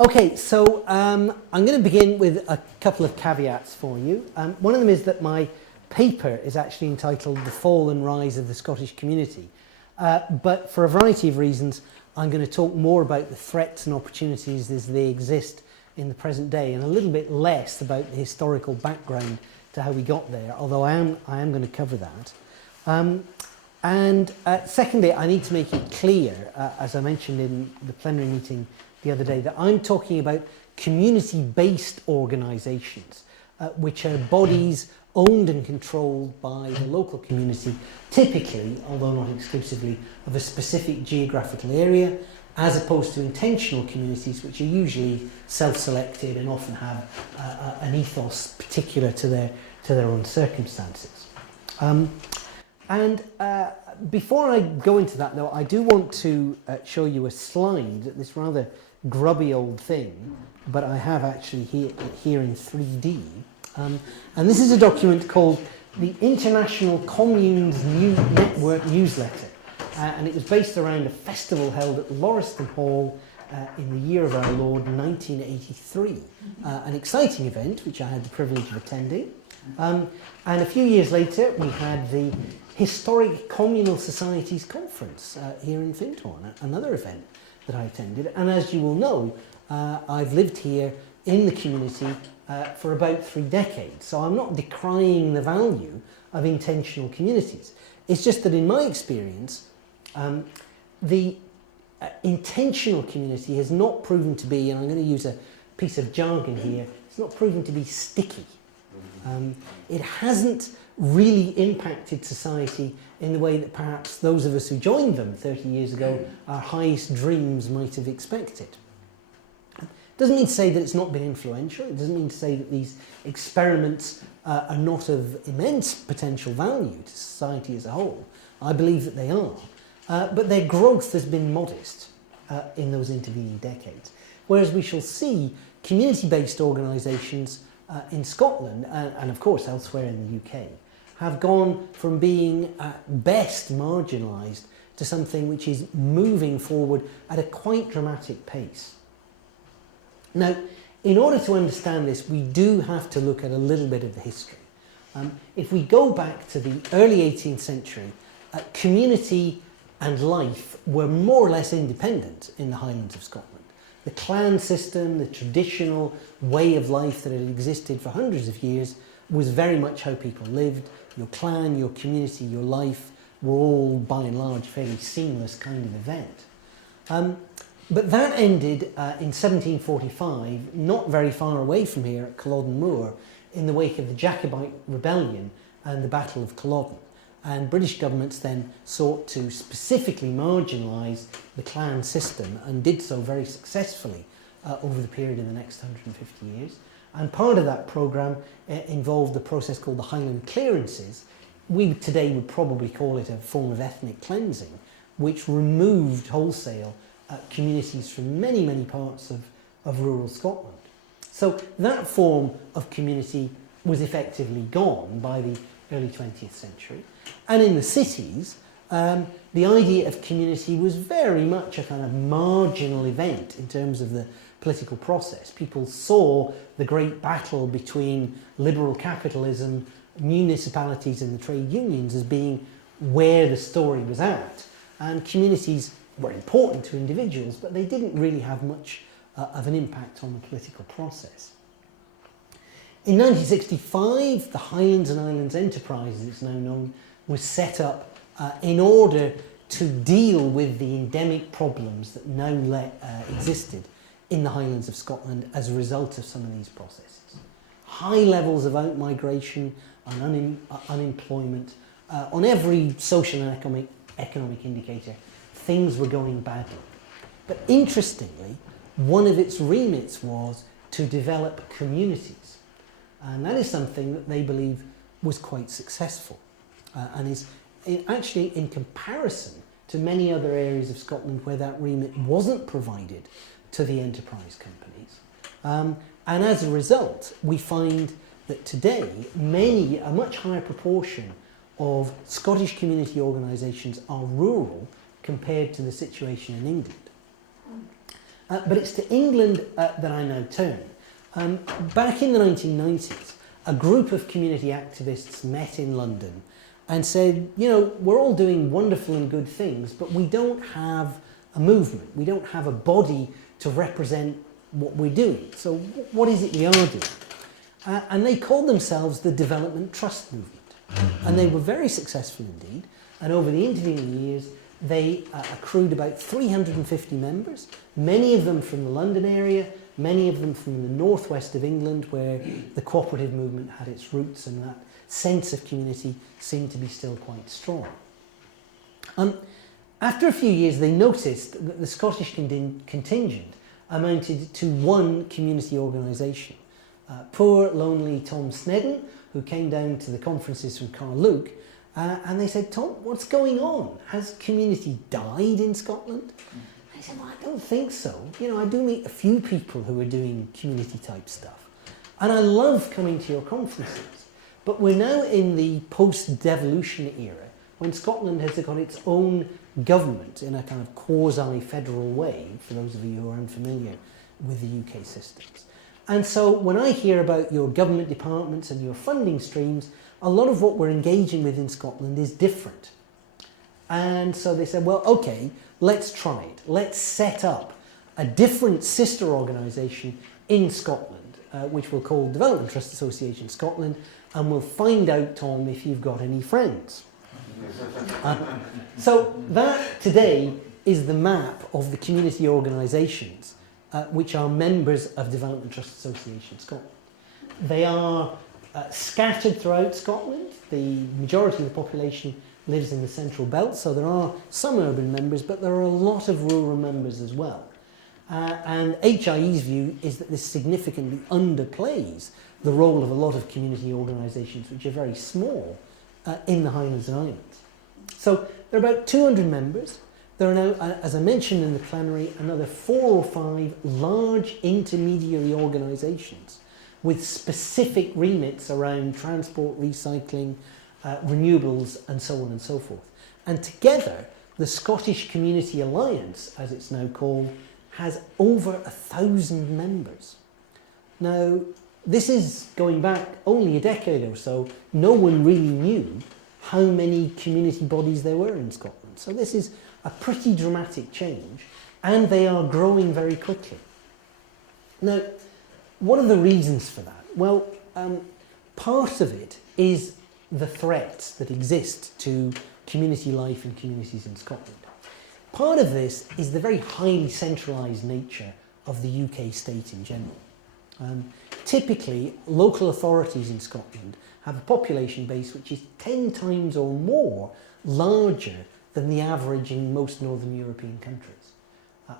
Okay, so I'm going to begin with a couple of caveats for you. One of them is that my paper is actually entitled The Fall and Rise of the Scottish Community. But for a variety of reasons, I'm going to talk more about the threats and opportunities as they exist in the present day, and a little bit less about the historical background to how we got there, although I am going to cover that. Secondly, I need to make it clear, as I mentioned in the plenary meeting the other day, that I'm talking about community-based organisations, which are bodies owned and controlled by the local community, typically, although not exclusively, of a specific geographical area, as opposed to intentional communities, which are usually self-selected and often have an ethos particular to their own circumstances. Before I go into that, though, I do want to show you a slide, this rather grubby old thing, but I have actually here in 3D. And this is a document called the International Communes Network Newsletter. And it was based around a festival held at Lauriston Hall in the year of our Lord, 1983. An exciting event, which I had the privilege of attending. And a few years later, we had the Historic Communal Societies Conference here in Findhorn, another event that I attended. And as you will know, I've lived here in the community for about 3 decades. So I'm not decrying the value of intentional communities. It's just that in my experience, the intentional community has not proven to be, and I'm going to use a piece of jargon here, it's not proven to be sticky. It hasn't really impacted society in the way that perhaps those of us who joined them 30 years ago, our highest dreams might have expected. It doesn't mean to say that it's not been influential. It doesn't mean to say that these experiments are not of immense potential value to society as a whole. I believe that they are. But their growth has been modest in those intervening decades. Whereas we shall see community-based organisations in Scotland, and of course elsewhere in the UK, have gone from being at best marginalised to something which is moving forward at a quite dramatic pace. Now, in order to understand this, we do have to look at a little bit of the history. If we go back to the early 18th century, community and life were more or less independent in the Highlands of Scotland. The clan system, the traditional way of life that had existed for hundreds of years, was very much how people lived. Your clan, your community, your life were all, by and large, fairly seamless kind of event. But that ended in 1745, not very far away from here at Culloden Moor, in the wake of the Jacobite Rebellion and the Battle of Culloden. And British governments then sought to specifically marginalise the clan system, and did so very successfully over the period of the next 150 years. And part of that programme involved a process called the Highland Clearances. We today would probably call it a form of ethnic cleansing, which removed wholesale communities from many, many parts of rural Scotland. So that form of community was effectively gone by the early 20th century. And in the cities, the idea of community was very much a kind of marginal event in terms of the political process. People saw the great battle between liberal capitalism, municipalities and the trade unions as being where the story was at. And communities were important to individuals, but they didn't really have much of an impact on the political process. In 1965, the Highlands and Islands Enterprise, as it's now known, was set up in order to deal with the endemic problems that now existed in the Highlands of Scotland as a result of some of these processes. High levels of out-migration and unemployment. On every social and economic indicator, things were going badly. But interestingly, one of its remits was to develop communities. And that is something that they believe was quite successful and is actually, in comparison to many other areas of Scotland where that remit wasn't provided to the enterprise companies. And as a result, we find that today a much higher proportion of Scottish community organisations are rural compared to the situation in England. But it's to England that I now turn. Back in the 1990s, a group of community activists met in London and said, you know, we're all doing wonderful and good things, but we don't have a movement. We don't have a body to represent what we're doing. So what is it we are doing? And they called themselves the Development Trust Movement. And they were very successful indeed. And over the intervening years, they accrued about 350 members, many of them from the London area, many of them from the northwest of England, where the cooperative movement had its roots and that sense of community seemed to be still quite strong. After a few years, they noticed that the Scottish contingent amounted to one community organisation. Poor, lonely Tom Snedden, who came down to the conferences from Carluke, and they said, Tom, what's going on? Has community died in Scotland? I said, well, I don't think so. You know, I do meet a few people who are doing community type stuff. And I love coming to your conferences. But we're now in the post-devolution era, when Scotland has got its own government in a kind of quasi-federal way, for those of you who are unfamiliar with the UK systems. And so when I hear about your government departments and your funding streams, a lot of what we're engaging with in Scotland is different. And so they said, well, okay, let's try it. Let's set up a different sister organisation in Scotland, which we'll call Development Trust Association Scotland, and we'll find out, Tom, if you've got any friends. So that today is the map of the community organisations which are members of Development Trust Association Scotland. They are scattered throughout Scotland. The majority of the population lives in the central belt, so there are some urban members, but there are a lot of rural members as well. And HIE's view is that this significantly underplays the role of a lot of community organisations, which are very small, in the Highlands and Islands. So there are about 200 members. There are now, as I mentioned in the plenary, another 4 or 5 large intermediary organisations with specific remits around transport, recycling, renewables, and so on and so forth. And together, the Scottish Community Alliance, as it's now called, has over 1,000 members. Now, this is going back only a decade or so. No one really knew how many community bodies there were in Scotland. So this is a pretty dramatic change, and they are growing very quickly. Now, what are the reasons for that? Well, part of it is the threats that exist to community life and communities in Scotland. Part of this is the very highly centralised nature of the UK state in general. Typically, local authorities in Scotland have a population base which is 10 times or more larger than the average in most Northern European countries.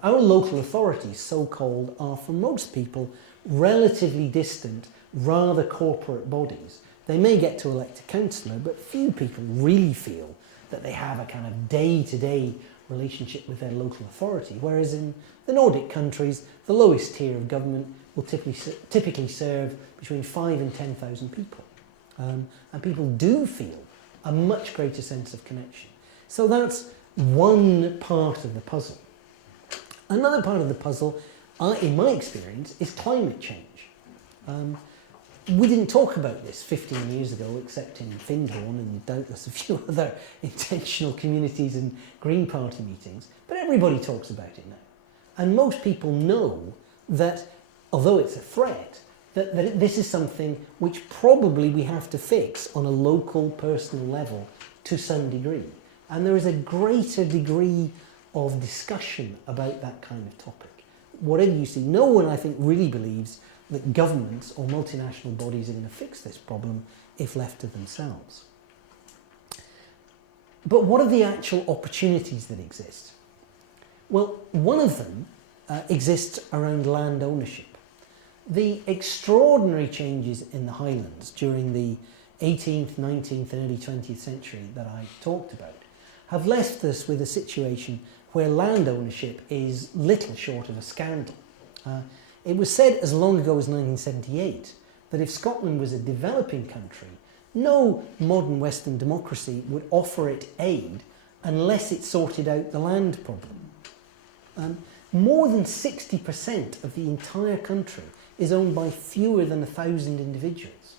Our local authorities, so-called, are for most people relatively distant, rather corporate bodies. They may get to elect a councillor, but few people really feel that they have a kind of day-to-day relationship with their local authority, whereas in the Nordic countries, the lowest tier of government will typically serve between 5,000 and 10,000 people. And people do feel a much greater sense of connection. So that's one part of the puzzle. Another part of the puzzle, in my experience, is climate change. We didn't talk about this 15 years ago, except in Findhorn and doubtless a few other intentional communities and Green Party meetings, but everybody talks about it now. And most people know that, although it's a threat, that this is something which probably we have to fix on a local, personal level to some degree. And there is a greater degree of discussion about that kind of topic. Whatever you see, no one, I think, really believes that governments or multinational bodies are going to fix this problem if left to themselves. But what are the actual opportunities that exist? Well, one of them exists around land ownership. The extraordinary changes in the Highlands during the 18th, 19th, and early 20th century that I talked about have left us with a situation where land ownership is little short of a scandal. It was said as long ago as 1978 that if Scotland was a developing country, no modern Western democracy would offer it aid unless it sorted out the land problem. more than 60% of the entire country is owned by fewer than 1,000 individuals.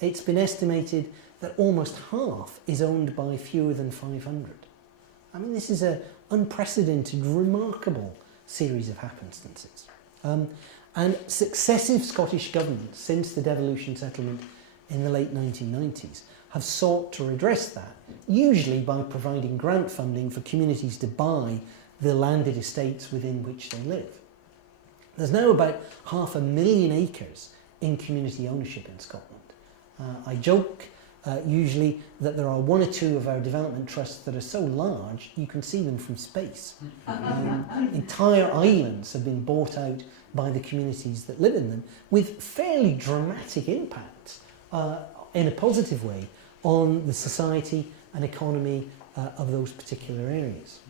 It's been estimated that almost half is owned by fewer than 500. I mean, this is an unprecedented, remarkable series of happenstances. And successive Scottish governments since the devolution settlement in the late 1990s have sought to redress that, usually by providing grant funding for communities to buy the landed estates within which they live. There's now about 500,000 acres in community ownership in Scotland. I joke usually that there are one or two of our development trusts that are so large you can see them from space. Entire islands have been bought out by the communities that live in them, with fairly dramatic impacts in a positive way on the society and economy of those particular areas.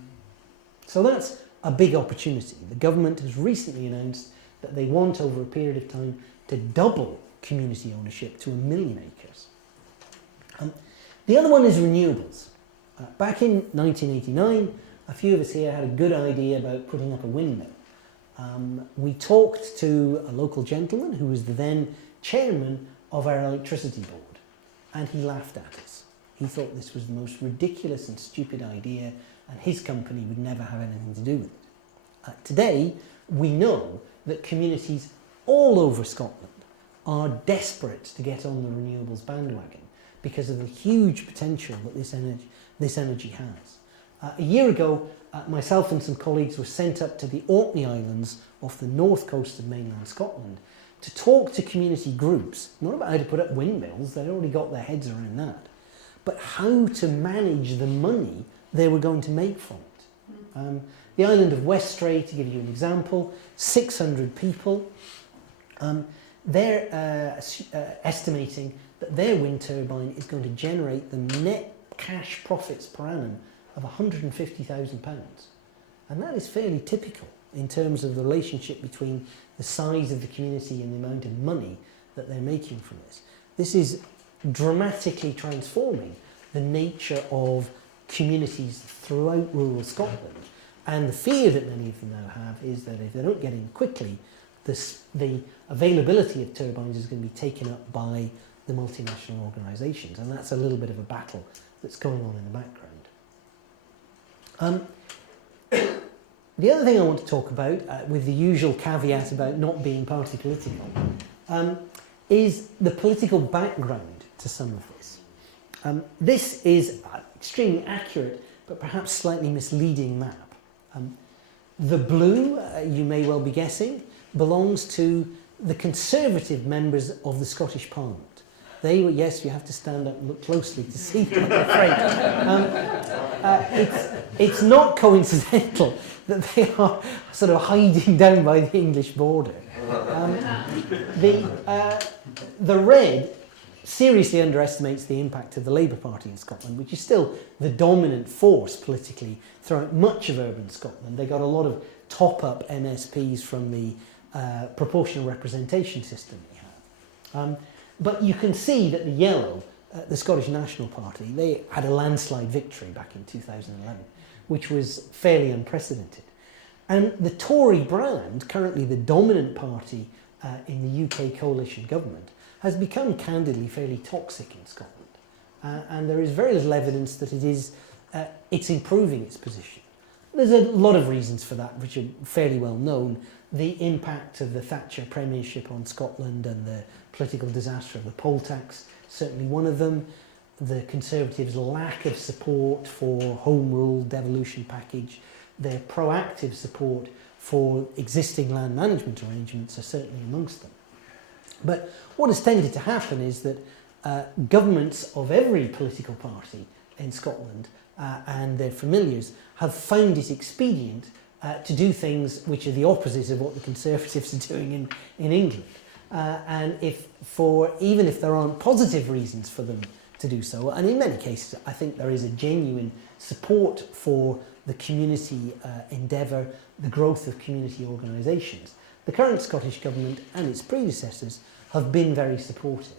So that's a big opportunity. The government has recently announced that they want, over a period of time, to double community ownership to 1 million acres. The other one is renewables. Back in 1989, a few of us here had a good idea about putting up a windmill. We talked to a local gentleman who was the then chairman of our electricity board, and he laughed at us. He thought this was the most ridiculous and stupid idea, and his company would never have anything to do with it. Today, we know that communities all over Scotland are desperate to get on the renewables bandwagon because of the huge potential that this energy has. A year ago, myself and some colleagues were sent up to the Orkney Islands off the north coast of mainland Scotland to talk to community groups, not about how to put up windmills, they'd already got their heads around that, but how to manage the money they were going to make from it. The island of Westray, to give you an example, 600 people, they're estimating that their wind turbine is going to generate them net cash profits per annum of £150,000. And that is fairly typical in terms of the relationship between the size of the community and the amount of money that they're making from this. This is dramatically transforming the nature of communities throughout rural Scotland. And the fear that many of them now have is that if they don't get in quickly, the availability of turbines is going to be taken up by the multinational organisations. And that's a little bit of a battle that's going on in the background. The other thing I want to talk about, with the usual caveat about not being party political, is the political background to some of this. This is an extremely accurate but perhaps slightly misleading map. The blue, you may well be guessing, belongs to the Conservative members of the Scottish Parliament. They were, yes, you have to stand up and look closely to see them, I'm afraid. It's not coincidental that they are sort of hiding down by the English border. The red seriously underestimates the impact of the Labour Party in Scotland, which is still the dominant force politically throughout much of urban Scotland. They got a lot of top-up MSPs from the proportional representation system we have. But you can see that the yellow, the Scottish National Party, they had a landslide victory back in 2011, which was fairly unprecedented. And the Tory brand, currently the dominant party in the UK coalition government, has become candidly fairly toxic in Scotland. And there is very little evidence that it's improving its position. There's a lot of reasons for that, which are fairly well known. The impact of the Thatcher premiership on Scotland and the political disaster of the poll tax, certainly one of them. The Conservatives' lack of support for Home Rule devolution package, their proactive support for existing land management arrangements are certainly amongst them. But what has tended to happen is that governments of every political party in Scotland and their familiars have found it expedient to do things which are the opposite of what the Conservatives are doing in England. And even if there aren't positive reasons for them to do so, and in many cases I think there is a genuine support for the community endeavour, the growth of community organisations, the current Scottish Government and its predecessors have been very supportive.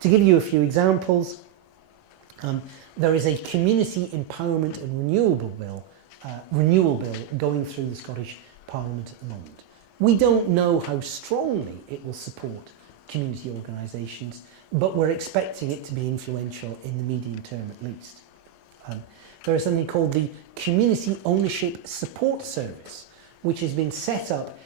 To give you a few examples, there is a Community Empowerment and Renewable Bill renewal bill going through the Scottish Parliament at the moment. We don't know how strongly it will support community organisations, but we're expecting it to be influential in the medium term at least. There is something called the Community Ownership Support Service, which has been set up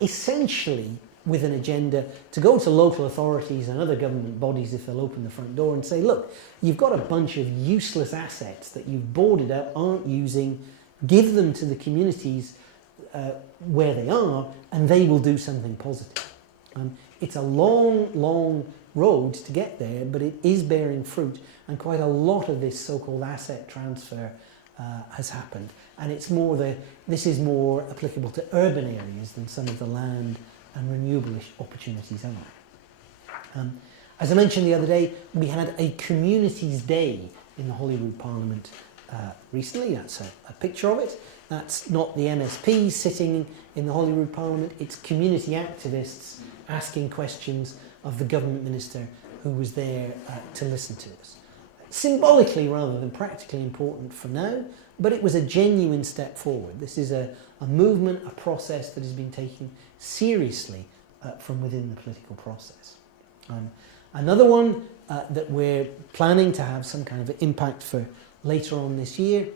essentially with an agenda to go to local authorities and other government bodies if they'll open the front door and say, look, you've got a bunch of useless assets that you've boarded up, aren't using, give them to the communities where they are, and they will do something positive. It's a long, long road to get there, but it is bearing fruit, and quite a lot of this so-called asset transfer has happened. And it's more this is more applicable to urban areas than some of the land and renewable opportunities are. As I mentioned the other day, we had a Communities Day in the Holyrood Parliament recently. That's a picture of it. That's not the MSPs sitting in the Holyrood Parliament, it's community activists asking questions of the government minister who was there to listen to us. Symbolically rather than practically important for now, but it was a genuine step forward. This is a movement, a process that has been taken seriously from within the political process. Another one that we're planning to have some kind of impact for later on this year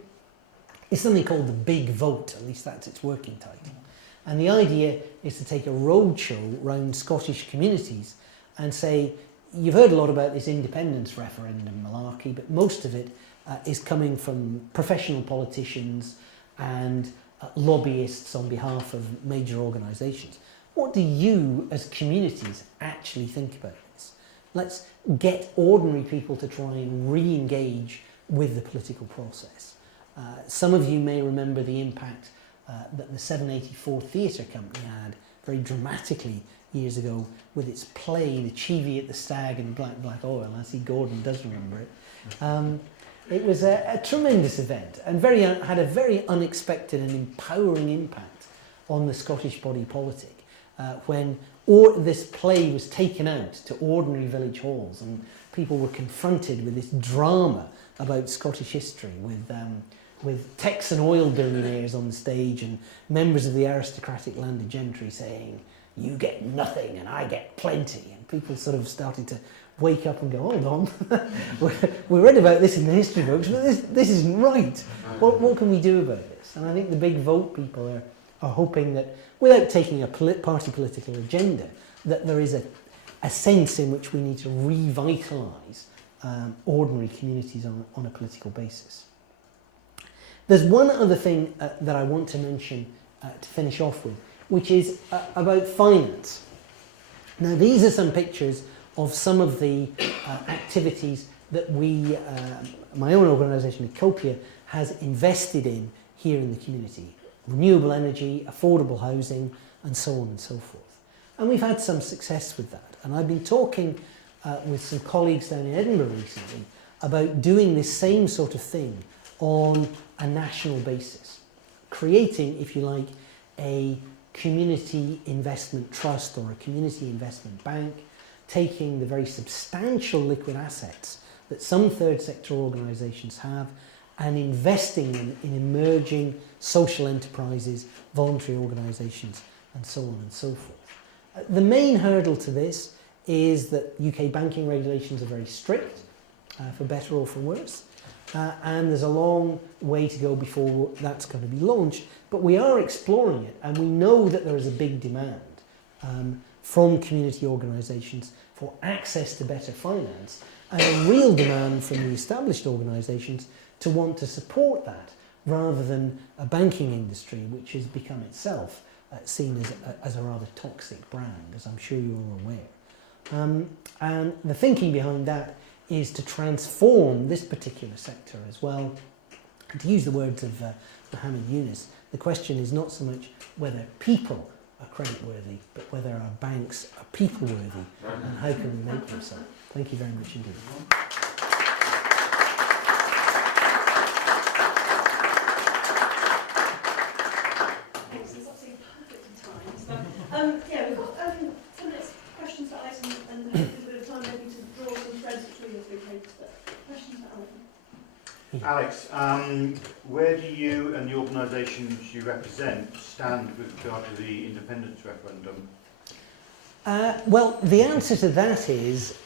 is something called the Big Vote, at least that's its working title. And the idea is to take a roadshow around Scottish communities and say, you've heard a lot about this independence referendum malarkey, but most of it is coming from professional politicians and lobbyists on behalf of major organisations. What do you as communities actually think about this? Let's get ordinary people to try and re-engage with the political process. Some of you may remember the impact that the 784 Theatre Company had very dramatically years ago with its play, The Chivy at the Stag and Black Oil. I see Gordon does remember it. It was a tremendous event and had a very unexpected and empowering impact on the Scottish body politic when this play was taken out to ordinary village halls and people were confronted with this drama about Scottish history with Texan oil billionaires on the stage and members of the aristocratic landed gentry saying, you get nothing and I get plenty. And people sort of started to wake up and go, hold on, we read about this in the history books, but this isn't right. What can we do about this? And I think the Big Vote people are hoping that, without taking a party political agenda, that there is a sense in which we need to revitalise ordinary communities on a political basis. There's one other thing that I want to mention to finish off with, which is about finance. Now, these are some pictures of some of the activities that my own organisation, Ecopia, has invested in here in the community. Renewable energy, affordable housing, and so on and so forth. And we've had some success with that. And I've been talking with some colleagues down in Edinburgh recently about doing this same sort of thing on a national basis. Creating, if you like, a community investment trust or a community investment bank, taking the very substantial liquid assets that some third sector organisations have and investing them in emerging social enterprises, voluntary organisations, and so on and so forth. The main hurdle to this is that UK banking regulations are very strict, for better or for worse, and there's a long way to go before that's going to be launched, but we are exploring it, and we know that there is a big demand from community organisations for access to better finance, and a real demand from the established organisations to want to support that, rather than a banking industry which has become itself seen as a rather toxic brand, as I'm sure you're all aware. And the thinking behind that is to transform this particular sector as well. And to use the words of Mohammed Yunus, the question is not so much whether people are creditworthy, but whether our banks are people-worthy, and how can we make them so. Thank you very much indeed. Yeah, we've got 10 minutes questions for Alex and a bit of time maybe to draw some threads between the three papers, but questions for Alex? Alex, where do you and the organisations you represent stand with regard to the independence referendum? Well, the answer to that is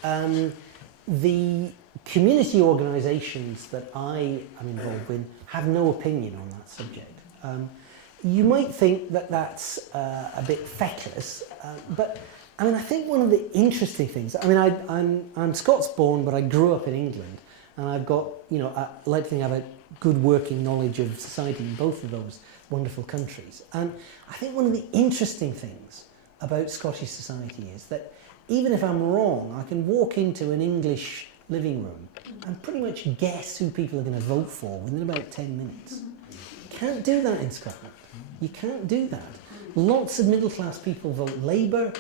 the community organisations that I am involved in have no opinion on that subject. You might think that that's a bit feckless, but I mean, I think one of the interesting things, I mean, I'm Scots born, but I grew up in England, and I've got, you know, I like to think I have a good working knowledge of society in both of those wonderful countries. And I think one of the interesting things about Scottish society is that even if I'm wrong, I can walk into an English living room and pretty much guess who people are going to vote for within about 10 minutes. You can't do that in Scotland. You can't do that. Lots of middle class people vote Labour.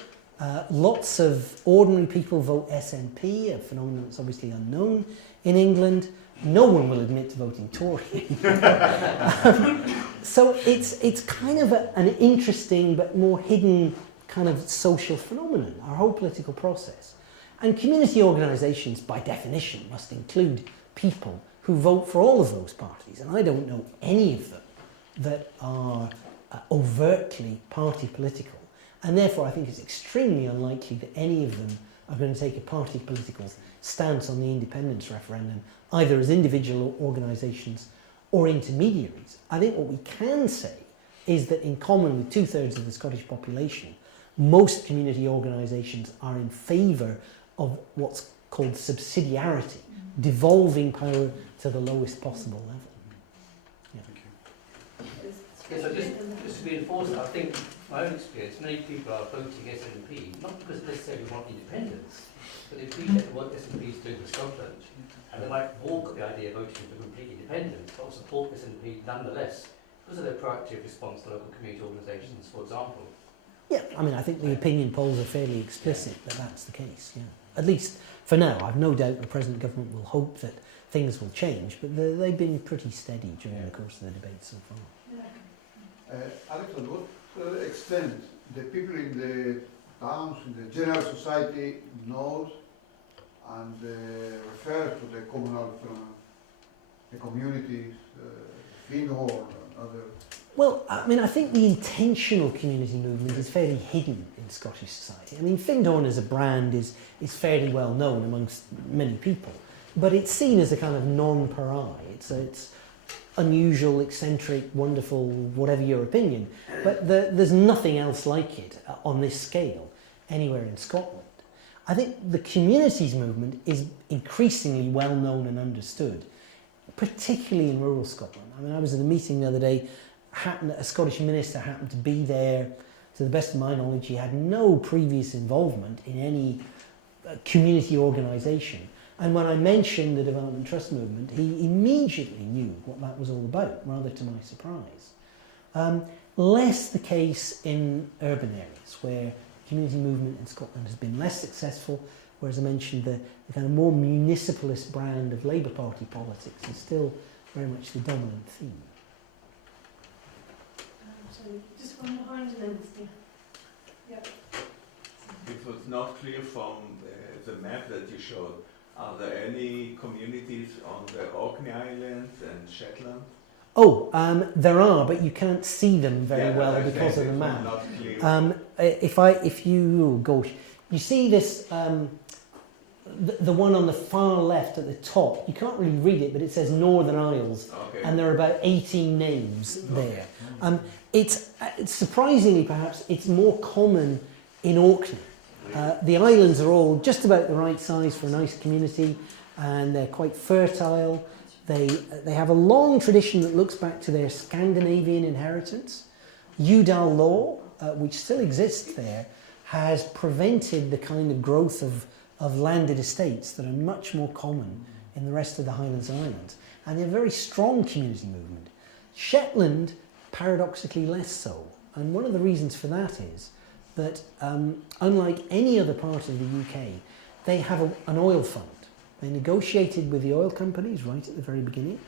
Lots of ordinary people vote SNP, a phenomenon that's obviously unknown in England. No one will admit to voting Tory. So it's kind of an interesting but more hidden kind of social phenomenon, our whole political process. And community organisations, by definition, must include people who vote for all of those parties. And I don't know any of them that are overtly party political. And therefore, I think it's extremely unlikely that any of them are going to take a party political stance on the independence referendum, either as individual organisations or intermediaries. I think what we can say is that in common with 2/3 of the Scottish population, most community organisations are in favour of what's called subsidiarity, devolving power to the lowest possible level. Yeah. Thank you. Yes, so just to reinforce that, I think my own experience, many people are voting SNP, not because they necessarily want independence, but they appreciate what SNP is doing for Scotland, and they might balk at the idea of voting for complete independence, but support SNP nonetheless, because of their proactive response to local community organisations, for example. Yeah, I mean, I think the opinion polls are fairly explicit that that's the case, yeah. At least for now. I've no doubt the present government will hope that things will change, but they've been pretty steady during the course of the debate so far. Alex, to what extent the people in the towns, in the general society, knows and refers to the communal, the communities, Findhorn and other. Well, I mean, I think the intentional community movement is fairly hidden in Scottish society. I mean, Findhorn as a brand is fairly well known amongst many people, but it's seen as a kind of non-pariah. It's unusual, eccentric, wonderful, whatever your opinion, but there's nothing else like it on this scale anywhere in Scotland. I think the communities movement is increasingly well known and understood, particularly in rural Scotland. I mean, I was at a meeting the other day, a Scottish minister happened to be there. To the best of my knowledge, he had no previous involvement in any community organisation. And when I mentioned the Development Trust movement, he immediately knew what that was all about, rather to my surprise. Less the case in urban areas, where community movement in Scotland has been less successful, whereas I mentioned the kind of more municipalist brand of Labour Party politics is still very much the dominant theme. So just one behind and then, yeah. It was not clear from the map that you showed. Are there any communities on the Orkney Islands and Shetland? Oh, there are, but you can't see them very Yeah, well I because of think the it was map. not clear. If you, oh gosh, you see this, the one on the far left at the top, you can't really read it, but it says Northern Isles, Okay. and there are about 18 names there. It's surprisingly, perhaps, it's more common in Orkney. The islands are all just about the right size for a nice community, and they're quite fertile. They have a long tradition that looks back to their Scandinavian inheritance. Udall law, which still exists there, has prevented the kind of growth of landed estates that are much more common in the rest of the Highlands and Islands. And they have a very strong community movement. Shetland, paradoxically less so. And one of the reasons for that is that unlike any other part of the UK, they have an oil fund. They negotiated with the oil companies right at the very beginning.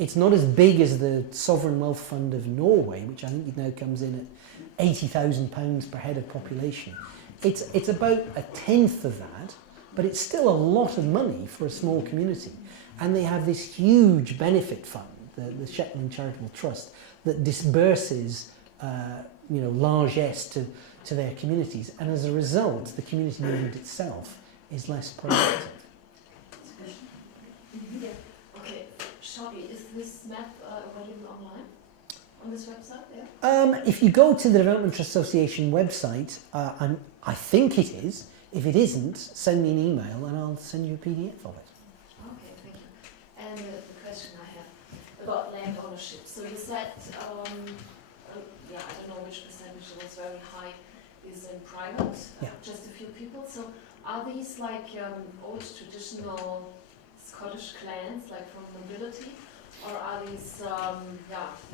It's not as big as the Sovereign Wealth Fund of Norway, which I think it now comes in at £80,000 per head of population. It's about 1/10 of that, but it's still a lot of money for a small community. And they have this huge benefit fund, the Shetland Charitable Trust, that disburses largesse to their communities. And as a result, the community movement itself is less productive. Yeah. Okay, shortly, is this map available online? On this website there? If you go to the Development Trust Association website, I think it is. If it isn't, send me an email and I'll send you a PDF of it. Okay, thank you. And the question I have about land ownership. So you said, I don't know which percentage was very high, is in private, Yeah. just a few people. So are these like old traditional Scottish clans, like from nobility? Or are these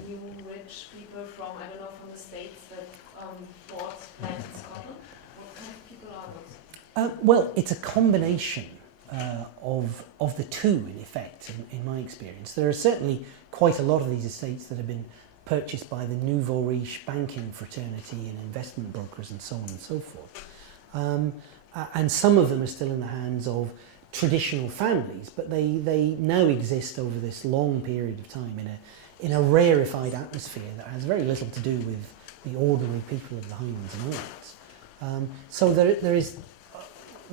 new rich people from, I don't know, from the States that bought land in Scotland? What kind of people are those? Well, it's a combination of the two, in effect, in my experience. There are certainly quite a lot of these estates that have been purchased by the nouveau riche banking fraternity and investment brokers and so on and so forth. And some of them are still in the hands of traditional families, but they now exist over this long period of time in a rarefied atmosphere that has very little to do with the ordinary people of the Highlands and Islands. So there is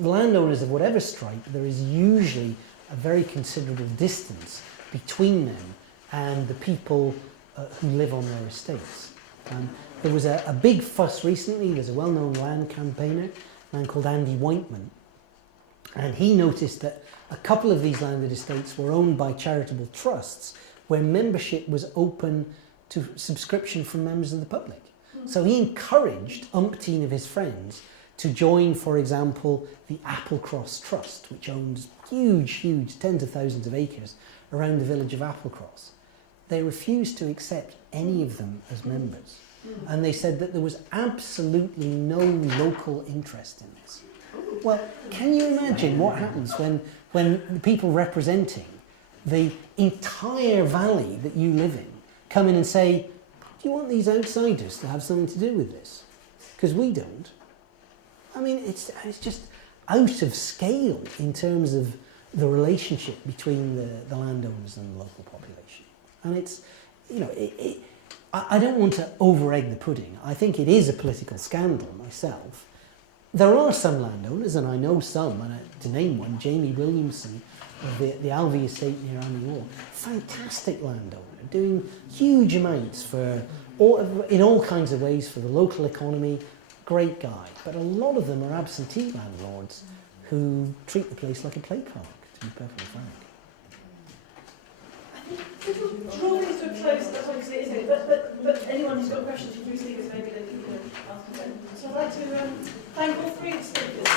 landowners of whatever stripe. There is usually a very considerable distance between them and the people who live on their estates. There was a big fuss recently. There's a well-known land campaigner, a man called Andy Whiteman, and he noticed that a couple of these landed estates were owned by charitable trusts where membership was open to subscription from members of the public. So he encouraged umpteen of his friends to join, for example, the Applecross Trust, which owns huge, tens of thousands of acres around the village of Applecross. They refused to accept any of them as members. And they said that there was absolutely no local interest in this. Well, can you imagine what happens when the people representing the entire valley that you live in come in and say, do you want these outsiders to have something to do with this? Because we don't. I mean, it's just out of scale in terms of the relationship between the landowners and the local population. And it's, I don't want to over-egg the pudding. I think it is a political scandal myself. There are some landowners, and I know some, and to name one, Jamie Williamson of the Alvey estate near Annie, fantastic landowner, doing huge amounts in all kinds of ways for the local economy, great guy. But a lot of them are absentee landlords who treat the place like a play park, to be perfectly frank. I think we'll draw these to a close, that's obviously it, isn't it? But anyone who's got questions for three speakers, maybe they can ask them. So I'd like to thank all three speakers.